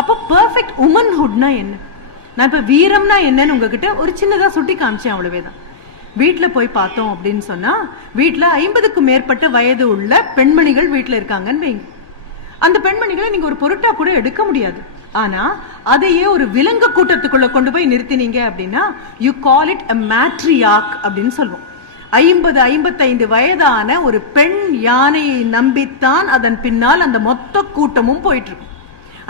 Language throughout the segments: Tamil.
அப்போ பர்ஃபெக்ட் உமன்ஹுட்னா என்ன? நான் இப்போ வீரம்னா என்னன்னு உங்ககிட்ட ஒரு சின்னதாக சுட்டி காமிச்சேன் அவ்வளவேதான். வீட்டில் போய் பார்த்தோம் அப்படின்னு சொன்னால் வீட்டில் ஐம்பதுக்கும் மேற்பட்ட வயது உள்ள பெண்மணிகள் வீட்டில் இருக்காங்கன்னு வைங்க. அந்த பெண்மணிகளை நீங்கள் ஒரு பொருட்டாக கூட எடுக்க முடியாது. ஆனால் அதையே ஒரு விலங்கு கூட்டத்துக்குள்ளே கொண்டு போய் நிறுத்தினீங்க அப்படின்னா யூ கால் இட் அ மேட்ரியாக் அப்படின்னு சொல்லுவோம். ஐம்பது ஐம்பத்தைந்து வயதான ஒரு பெண் யானையை நம்பித்தான் அதன் பின்னால் அந்த மொத்த கூட்டமும் போயிட்டு இருக்கும்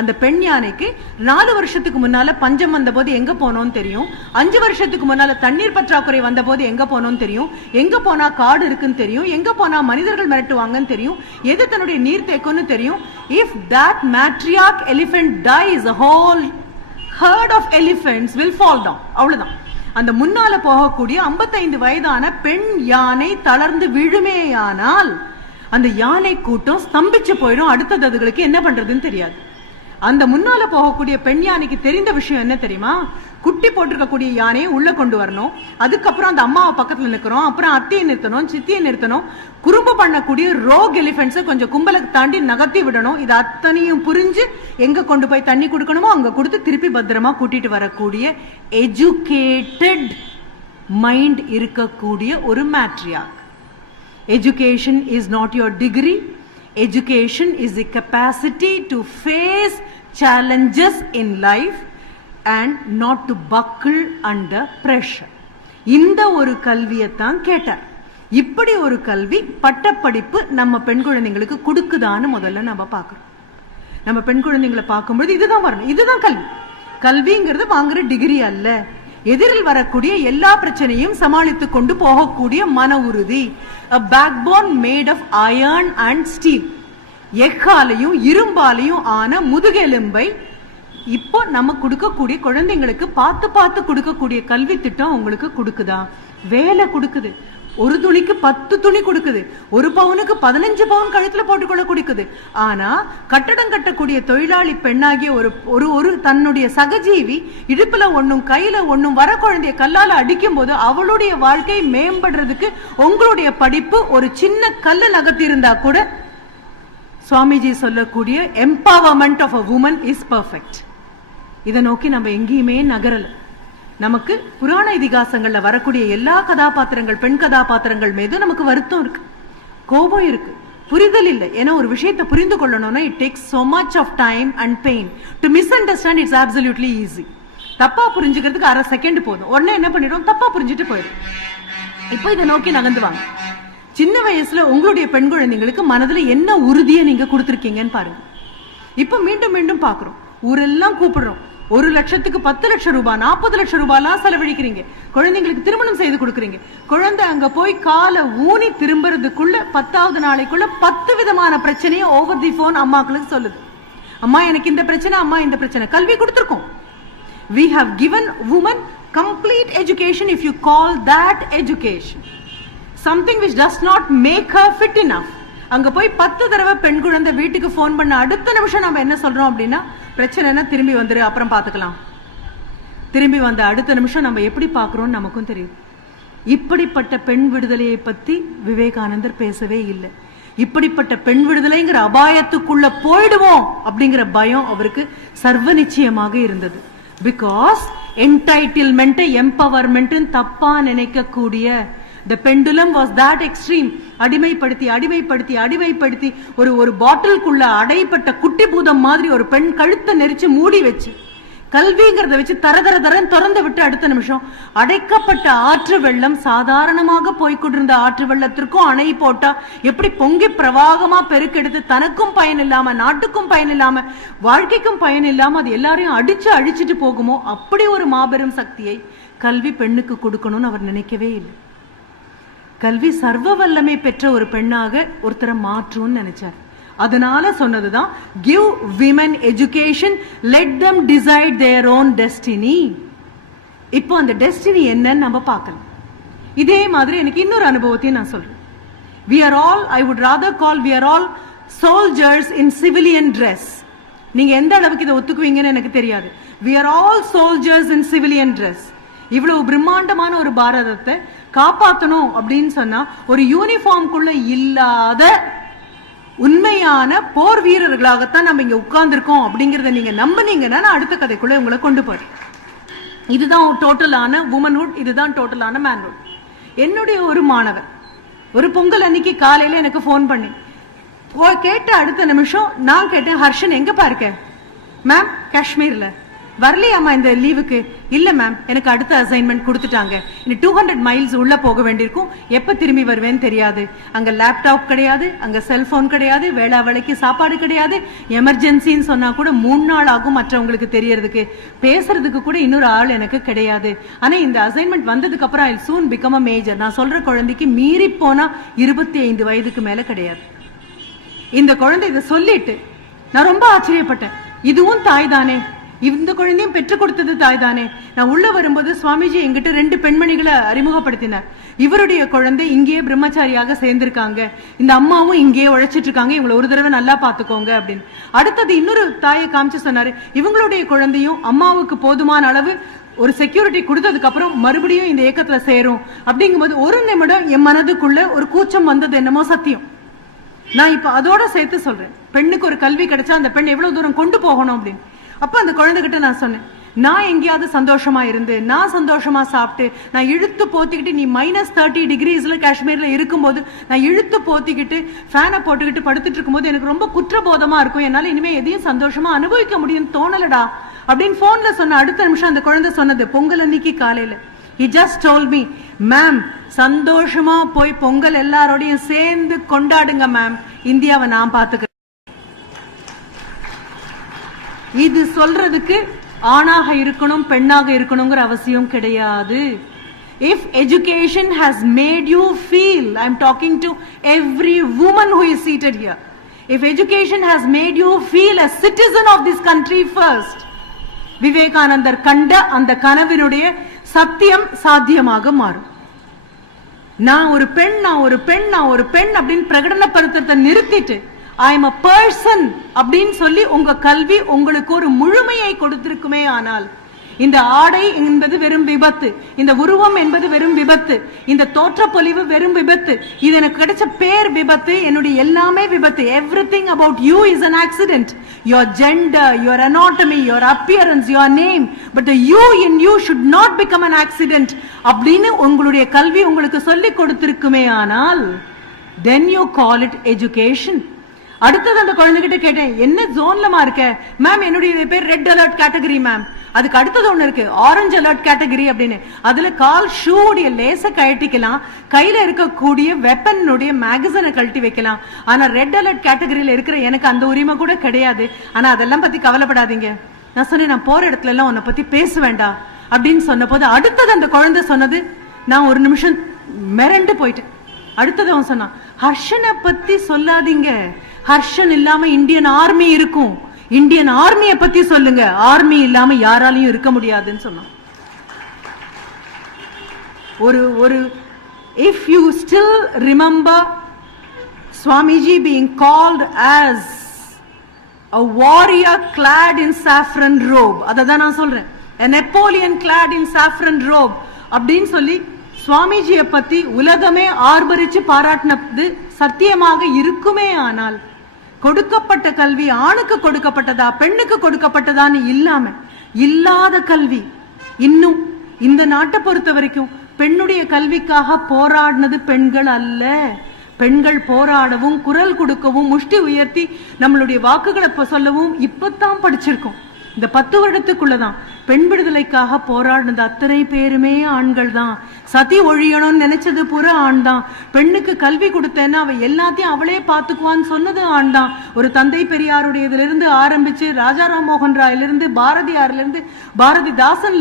அந்த பெண் யானைக்கு நாலு வருஷத்துக்கு முன்னால பஞ்சம் வந்த போது எங்க போனோம்னு தெரியும். அஞ்சு வருஷத்துக்கு முன்னால தண்ணீர் பற்றாக்குறை வந்த போது எங்க போனோம்னு தெரியும். எங்க போனா காடு இருக்குன்னு தெரியும். எங்க போனா மனிதர்கள் மிரட்டுவாங்கன்னு தெரியும். எது தன்னுடைய நீர் தேக்கும்னு தெரியும். If that matriarch elephant dies whole herd of elephants will fall down அவ்வளவுதான். அந்த முன்னால போகக்கூடிய 55 வயதான பெண் யானை தளர்ந்து விழுமேயானால் அந்த யானை கூட்டம் ஸ்தம்பிச்சு போயிடும். அடுத்தது அதுகளுக்கு என்ன பண்றதுன்னு தெரியாது. அந்த முன்னால போகக்கூடிய பெண் யானைக்கு தெரிந்த விஷயம் என்ன தெரியுமா? குட்டி போட்டிருக்கக்கூடிய யானையை உள்ள கொண்டு வரணும். அதுக்கப்புறம் அந்த அம்மாவை பக்கத்துல நிற்கிறோம் அப்புறம் அத்தையை நிறுத்தணும் சித்தியை நிறுத்தணும். குறும்பு பண்ணக்கூடிய ரோக் எலிஃபென்ட்ஸை கொஞ்சம் கும்பலை தாண்டி நகர்த்தி விடணும். இது அத்தனையும் புரிஞ்சு எங்க கொண்டு போய் தண்ணி கொடுக்கணுமோ அங்க கொடுத்து திருப்பி பத்திரமா கூட்டிட்டு வரக்கூடிய எஜுகேட்டட் மைண்ட் இருக்கக்கூடிய ஒரு matriarch education is not your degree Education is the capacity to face challenges in life and not to buckle under pressure. இந்த ஒரு கல்வியை தான் கேட்டார். இப்படி ஒரு கல்வி பட்டப்படிப்பு நம்ம பெண் குழந்தைங்களுக்கு கொடுக்குதான்னு முதல்ல நம்ம பார்க்கறோம். நம்ம பெண் குழந்தைங்களை பார்க்கும்பொழுது இதுதான் வரணும். இதுதான் கல்வி. கல்விங்கிறது வாங்குற டிகிரி அல்ல. எதிரில் வரக்கூடிய எல்லா பிரச்சனையும் சமாளித்து கொண்டு போகக்கூடிய மன உறுதி. A backbone made of iron and steel. எக்காலையும் இரும்பாலையும் ஆன முதுகெலும்பை இப்போ நம்ம கொடுக்கக்கூடிய குழந்தைங்களுக்கு பார்த்து பார்த்து கொடுக்கக்கூடிய கல்வி திட்டம் உங்களுக்கு கொடுக்குதா? வேலை கொடுக்குது. ஒரு துணிக்கு பத்து துணி கொடுக்குது. ஒரு பவுனுக்கு பதினஞ்சு பவுன் கழுத்துல போட்டுக்கொள்ள கொடுக்குது. ஆனா கட்டடம் கட்டக்கூடிய தொழிலாளி பெண்ணாகிய ஒரு ஒரு ஒரு தன்னுடைய சகஜீவி இடுப்புல ஒன்னும் கையில ஒன்னும் வர குழந்தைய கல்லால அடிக்கும் போது அவளுடைய வாழ்க்கை மேம்படுறதுக்கு உங்களுடைய படிப்பு ஒரு சின்ன கல்ல நகர்த்தி இருந்தா கூட சுவாமிஜி சொல்லக்கூடிய empowerment of a woman is perfect இதை நோக்கி நம்ம எங்கேயுமே நகரலை. நமக்கு புராண இதிகாசங்கள்ல வரக்கூடிய எல்லா கதாபாத்திரங்கள் பெண் கதாபாத்திரங்கள் மீதும் நமக்கு வருத்தம் இருக்கு. கோபம் இருக்கு. புரிதல் இல்லை. ஏன்னா ஒரு விஷயத்தை புரிந்து கொள்ளணும்னா it takes so much of time and pain to misunderstand it's absolutely easy தப்பா புரிஞ்சுக்கிறதுக்கு அரை செகண்ட் போதும். உடனே என்ன பண்ணிடும்? தப்பா புரிஞ்சுட்டு போயிடும். இப்போ இதை நோக்கி நகர்ந்துவாங்க சின்ன வயசுல உங்களுடைய பெண் குழந்தைங்களுக்கு மனதுல என்ன உறுதியை நீங்க கொடுத்துருக்கீங்கன்னு பாருங்க. இப்போ மீண்டும் மீண்டும் பாக்குறோம் ஊரெல்லாம் கூப்பிடுறோம். ஒரு லட்சத்துக்கு பத்து லட்சம் ரூபாய் நாற்பது லட்சம் ரூபாய்லாம் செலவழிக்கிறீங்க. குழந்தைங்களுக்கு திருமணம் செய்து கொடுக்குறீங்க. குழந்தை அங்க போய் காலை ஊனி திரும்புறதுக்குள்ள பத்தாவது நாளைக்குள்ள பத்து விதமான பிரச்சனையை ஓவர் தி போன் அம்மாக்களுக்கு சொல்லுது. அம்மா எனக்கு இந்த பிரச்சனை அம்மா இந்த பிரச்சனை. கல்வி கொடுத்துருக்கோம். We have given woman complete education if you call that education something which does not make her fit enough. அங்க போய் பத்து தடவை பெண் குழந்தை வீட்டுக்கு ஃபோன் பண்ண அடுத்த நிமிஷம் நம்ம என்ன சொல்றோம் அப்படின்னா பிரச்சனைனா திரும்பி வந்துரு அப்புறம் பார்த்துக்கலாம் திரும்பி வந்த அடுத்த நிமிஷம் நம்ம எப்படி பார்க்குறோம்னு நமக்கும் தெரியும். இப்படிப்பட்ட பெண் விடுதலையை பற்றி விவேகானந்தர் பேசவே இல்லை. இப்படிப்பட்ட பெண் விடுதலைங்கிற அபாயத்துக்குள்ள போயிடுவோம் அப்படிங்கிற பயம் அவருக்கு சர்வ நிச்சயமாக இருந்தது. பிகாஸ் என்டைட்டில்மெண்ட் எம்பவர்மெண்ட் தப்பா நினைக்கக்கூடிய the pendulum was that extreme அடிமைப்படுத்தி அடிமைப்படுத்தி அடிமைப்படுத்தி ஒரு ஒரு பாட்டிலுக்குள்ள அடைப்பட்ட குட்டி பூதம் மாதிரி ஒரு பெண் கழுத்தை நெரிச்சு மூடி வச்சு கல்விங்கிறத வச்சு தர தர தரன்னு திறந்து விட்டு அடுத்த நிமிஷம் அடைக்கப்பட்ட ஆற்று வெள்ளம் சாதாரணமாக போய்க்கொண்டிருந்த ஆற்று வெள்ளத்திற்கும் அணை போட்டா எப்படி பொங்கி பிரவாகமா பெருக்கெடுத்து தனக்கும் பயன் இல்லாம நாட்டுக்கும் பயன் இல்லாம வாழ்க்கைக்கும் பயன் இல்லாம அது எல்லாரையும் அடிச்சு அழிச்சிட்டு போகுமோ? அப்படி ஒரு மாபெரும் சக்தியை கல்வி பெண்ணுக்கு கொடுக்கணும்னு அவர் நினைக்கவே இல்லை. கல்வி சர்வ வல்லமை பெற்ற ஒரு பெண்ணாக ஒருத்தரை மாற்றும்னு நினைச்சார். அதனால சொன்னதுதான் give women education let them decide their own destiny இப்போ அந்த டெஸ்டினி என்னன்னு நம்ம பார்க்கலாம். இதே மாதிரி எனக்கு இன்னொரு அனுபவத்தையும் நான் சொல்றேன். We are all I would rather call we are all soldiers in civilian dress நீங்க எந்த அளவுக்கு இதை ஒத்துக்குவீங்கன்னு எனக்கு தெரியாது. We are all soldiers in civilian dress இவ்வளவு பிரம்மாண்டமான ஒரு பாரதத்தை காப்பாற்றணும் அப்படின்னு சொன்னா ஒரு யூனிஃபார்ம்குள்ள இல்லாத உண்மையான போர் வீரர்களாகத்தான் நம்ம இங்க உட்கார்ந்துருக்கோம் அப்படிங்கறத நீங்க நம்புனீங்கன்னா நான் அடுத்த கதைக்குள்ள உங்களை கொண்டு போறேன். இதுதான் டோட்டலான உமன்ஹுட் இதுதான் டோட்டலான மேன்ஹுட் என்னுடைய ஒரு மாணவர் ஒரு பொங்கல் அன்னைக்கு காலையில எனக்கு ஃபோன் பண்ணி போ- கேட்ட அடுத்த நிமிஷம் நான் கேட்டேன் ஹர்ஷன் எங்க பாருக்க மேம் காஷ்மீர்ல. வரலையாமா இந்த லீவுக்கு? இல்ல மேம் எனக்கு அடுத்த அசைன்மெண்ட் கொடுத்துட்டாங்க. இன்னும் டூ ஹண்ட்ரட் மைல்ஸ் உள்ள போக வேண்டியிருக்கும். எப்ப திரும்பி வருவேன்னு தெரியாது. அங்க லேப்டாப் கிடையாது அங்க செல்போன் கிடையாது வேளா வேலைக்கு சாப்பாடு கிடையாது. எமர்ஜென்சின்னு சொன்னா கூட மூணு நாள் ஆகும் மற்றவங்களுக்கு தெரியறதுக்கு. பேசுறதுக்கு கூட இன்னொரு ஆள் எனக்கு கிடையாது. ஆனா இந்த அசைன்மெண்ட் வந்ததுக்கு அப்புறம் I soon become a major நான் சொல்ற குழந்தைக்கு மீறி போனா இருபத்தி ஐந்து வயதுக்கு மேல கிடையாது. இந்த குழந்தை இதை சொல்லிட்டு நான் ரொம்ப ஆச்சரியப்பட்டேன். இதுவும் தாய் தானே இந்த குழந்தையும் பெற்றுக் கொடுத்தது தாய் தானே நான் உள்ள வரும்போது சுவாமிஜி எங்கிட்ட ரெண்டு பெண்மணிகளை அறிமுகப்படுத்தினார். இவருடைய குழந்தை இங்கேயே பிரம்மச்சாரியாக சேர்ந்திருக்காங்க. இந்த அம்மாவும் இங்கேயே உழைச்சிட்டு இருக்காங்க இவங்களை ஒரு தடவை நல்லா பாத்துக்கோங்க அப்படின்னு. அடுத்தது இன்னொரு தாயை காமிச்சு சொன்னாரு இவங்களுடைய குழந்தையும் அம்மாவுக்கு போதுமான அளவு ஒரு செக்யூரிட்டி கொடுத்ததுக்கு அப்புறம் மறுபடியும் இந்த இயக்கத்துல சேரும். அப்படிங்கும்போது ஒரு நிமிடம் என் மனதுக்குள்ள ஒரு கூச்சம் வந்தது என்னமோ சத்தியம். நான் இப்ப அதோட சேர்த்து சொல்றேன். பெண்ணுக்கு ஒரு கல்வி கிடைச்சா அந்த பெண் எவ்வளவு தூரம் கொண்டு போகணும் அப்படின்னு. அப்போ அந்த குழந்தைகிட்ட நான் சொன்னேன் நான் எங்கேயாவது சந்தோஷமா இருந்து நான் சந்தோஷமா சாப்பிட்டு நான் இழுத்து போத்திக்கிட்டு நீ மைனஸ் தேர்ட்டி டிகிரிஸ்ல காஷ்மீர்ல இருக்கும்போது நான் இழுத்து போத்திக்கிட்டு ஃபேனை போட்டுக்கிட்டு படுத்துட்டு இருக்கும்போது எனக்கு ரொம்ப குற்றபோதமா இருக்கும். என்னால இனிமே எதையும் சந்தோஷமா அனுபவிக்க முடியும்னு தோணலடா. அப்படின்னு போன்ல சொன்ன அடுத்த நிமிஷம் அந்த குழந்தை சொன்னது பொங்கல் அன்னைக்கு காலையில. He just told me ma'am சந்தோஷமா போய் பொங்கல் எல்லாரோடையும் சேர்ந்து கொண்டாடுங்க மேம் இந்தியாவை நான் பாத்துக்கிறேன் இது சொல்றதுக்கு ஆணாக இருக்கணும் பெண்ணாக இருக்கணுங்கிற அவசியம் கிடையாது. If education has made you feel i'm talking to every woman who is seated here. If education has made you feel a citizen of this country first விவேகானந்தர் கண்ட அந்த கனவினுடைய சத்தியம் சாத்தியமாக மாறும். நான் ஒரு பெண் நான் ஒரு பெண் நான் ஒரு பெண் அப்படின்னு பிரகடனப்படுத்துறத நிறுத்திட்டு ஐ எம் அ பர்சன் அப்படின்னு சொல்லி உங்க கல்வி உங்களுக்கு ஒரு முழுமையை கொடுத்திருக்குமே ஆனால் இந்த ஆடை என்பது வெறும் விபத்து. இந்த உருவம் என்பது வெறும் விபத்து. இந்த தோற்றப்பொலிவு வெறும் விபத்து. இது எனக்கு கிடைச்ச பேர் விபத்து. என்னுடைய எல்லாமே விபத்து. Everything about you is an accident your gender your anatomy your appearance your name but you in you should not become an accident அப்படின்னு உங்களுடைய கல்வி உங்களுக்கு சொல்லி கொடுத்திருக்குமே ஆனால் then you call it education அடுத்தது அந்த குழந்தைகிட்ட கேட்டேன் என்ன ஜோன்லமா இருக்க? மேம் என்னுடைய பேர் ரெட் அலர்ட் கேட்டகரி மேம் அதுக்கு அடுத்தது ஒண்ணு இருக்கு ஆரஞ்சு அலர்ட் கேட்டகரி அப்படின்னு. அதுல கால் ஷூடைய லேச கழட்டிக்கலாம் கையில இருக்கக்கூடிய வெப்பனுடைய மேகசனை கழட்டி வைக்கலாம். ஆனா ரெட் அலர்ட் கேட்டகரியில இருக்கிற எனக்கு அந்த உரிமை கூட கிடையாது. ஆனா அதெல்லாம் பத்தி கவலைப்படாதீங்க. நான் சொன்னேன் நான் போற இடத்துல எல்லாம் உன்னை பத்தி பேச வேண்டாம். அப்படின்னு சொன்ன போது அடுத்தது அந்த குழந்தை சொன்னது நான் ஒரு நிமிஷம் மிரண்டு போயிட்டேன். அடுத்தது அவன் சொன்னான் ஹர்ஷனை பத்தி சொல்லாதீங்க. ஹர்ஷன் இல்லாம இந்தியன் ஆர்மி இருக்கும். இந்தியன் ஆர்மிய பத்தி சொல்லுங்க. ஆர்மி இல்லாம யாராலையும் இருக்க முடியாதுன்னு சொன்னான் ஒரு ஒரு if you still remember Swamiji being called as a warrior clad in saffron robe. அதை தான் நான் சொல்றேன். A Napoleon clad in saffron robe. அப்படின்னு சொல்லி சுவாமிஜியை பத்தி உலகமே ஆர்ப்பரிச்சு பாராட்டினது சத்தியமாக இருக்குமே ஆனால் கொடுக்கப்பட்ட கல்வி ஆணுக்கு கொடுக்கப்பட்டதா பெண்ணுக்கு கொடுக்கப்பட்டதான்னு இல்லாம இல்லாத கல்வி. இன்னும் இந்த நாட்டை பொறுத்த வரைக்கும் பெண்ணுடைய கல்விக்காக போராடினது பெண்கள் அல்ல. பெண்கள் போராடவும் குரல் கொடுக்கவும் முஷ்டி உயர்த்தி நம்மளுடைய வாக்குகளை சொல்லவும் இப்பதான் படிச்சிருக்கோம். இந்த பத்து வருடத்துக்குள்ளதான் பெண் விடுதலைக்காக போராடினது அத்தனை பேருமே ஆண்கள் தான். சதி ஒழியணும்னு நினைச்சது புற ஆண் தான். பெண்ணுக்கு கல்வி கொடுத்தேன்னா அவ எல்லாத்தையும் அவளே பார்த்துக்குவான்னு சொன்னது ஆண் தான். ஒரு தந்தை பெரியாருடையதுலேருந்து ஆரம்பிச்சு ராஜாராம் மோகன் ராயிலிருந்து பாரதியார்ல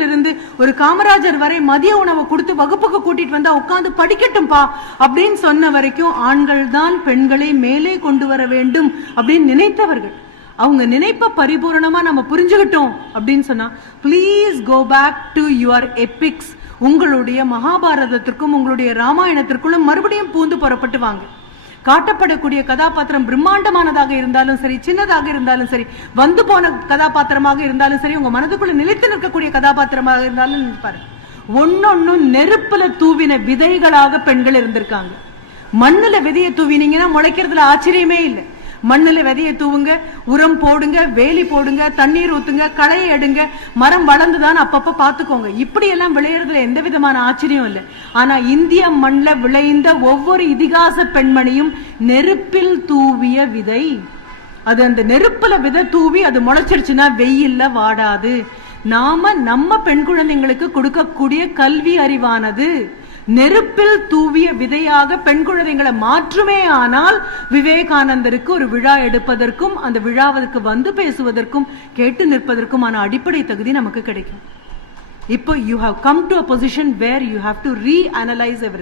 இருந்து ஒரு காமராஜர் வரை மதிய உணவை கொடுத்து வகுப்புக்கு கூட்டிட்டு வந்தா உட்காந்து படிக்கட்டும்பா அப்படின்னு சொன்ன வரைக்கும் ஆண்கள் தான் பெண்களை மேலே கொண்டு வர வேண்டும் அப்படின்னு நினைத்தவர்கள். அவங்க நினைப்ப பரிபூரணமா நம்ம புரிஞ்சுக்கிட்டோம் அப்படின்னு சொன்னா please go back to your epics உங்களுடைய மகாபாரதத்திற்கும் உங்களுடைய ராமாயணத்திற்குள்ளும் மறுபடியும் பூந்து புறப்பட்டு வாங்க. காட்டப்படக்கூடிய கதாபாத்திரம் பிரம்மாண்டமானதாக இருந்தாலும் சரி சின்னதாக இருந்தாலும் சரி வந்து போன கதாபாத்திரமாக இருந்தாலும் சரி உங்க மனதுக்குள்ள நிலைத்து நிற்கக்கூடிய கதாபாத்திரமாக இருந்தாலும் நினைப்பாரு ஒன்னொன்னும் நெருப்புல தூவின விதைகளாக பெண்கள் இருந்திருக்காங்க. மண்ணுல விதைய தூவினீங்கன்னா முளைக்கிறதுல ஆச்சரியமே இல்லை. மண்ணில் விதைய தூவுங்க உரம் போடுங்க வேலி போடுங்க தண்ணீர் ஊத்துங்க களையை எடுங்க மரம் வளர்ந்துதான் அப்பப்ப பாத்துக்கோங்க இப்படி எல்லாம் விளையறதுல எந்த விதமான ஆச்சரியம் இல்லை. ஆனா இந்திய மண்ணில் விளைந்த ஒவ்வொரு இதிகாச பெண்மணியும் நெருப்பில் தூவிய விதை. அது அந்த நெருப்புல விதை தூவி அது முளைச்சிருச்சுன்னா வெயில்ல வாடாது. நாம நம்ம பெண் குழந்தைங்களுக்கு கொடுக்கக்கூடிய கல்வி அறிவானது. நெருப்பில் தூவிய விதையாக பெண் குழந்தைங்களை மாற்றுமே ஆனால் விவேகானந்தருக்கு ஒரு விழா எடுப்பதற்கும் அந்த விழாவிற்கு வந்து பேசுவதற்கும் கேட்டு நிற்பதற்குமான அடிப்படை தகுதி நமக்கு கிடைக்கும். இப்போ you have come to a position where you have to reanalyse every